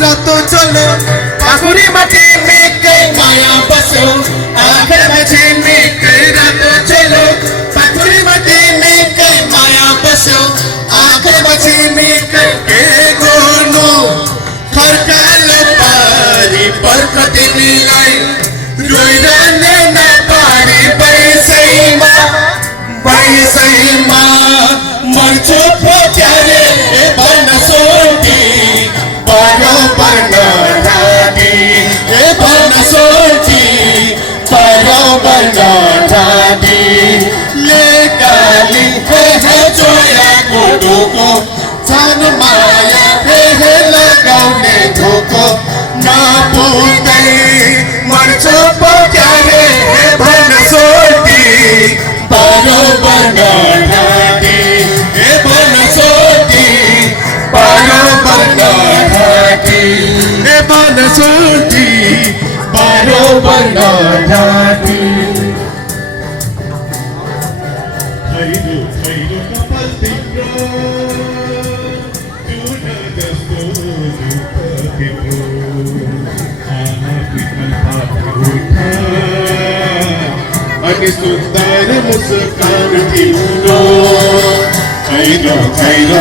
रातो चलो पाखुरी माटी में कई माया बसो आखिर में झिमी कई रातो चलो पाखुरी माटी में कई माया बसो आखिर में झिमी कई के गोनो खरकाल पारी बरकती मिलाई रोइरने न पारी बैसैमा मर्चो पोच्यारे बन सोटी बरोबर नठानी बन सोटी बरोबर नठानी ले गाली हे जोया गोडोको छन माया हे लगाउने धोको नपुग्दै मर्चो पोच्यारे बन सोटी बरोबर नठानी बन सोटी बरोबर नठानी बन सोटी बरोबर नठानी खैरो खैरो कपाल तिम्रो जुन जस्तो दुःख तिम्रो आमा पितल पाठा अनि सुन्दर मुस्कान तिम्रो खैरो खैरो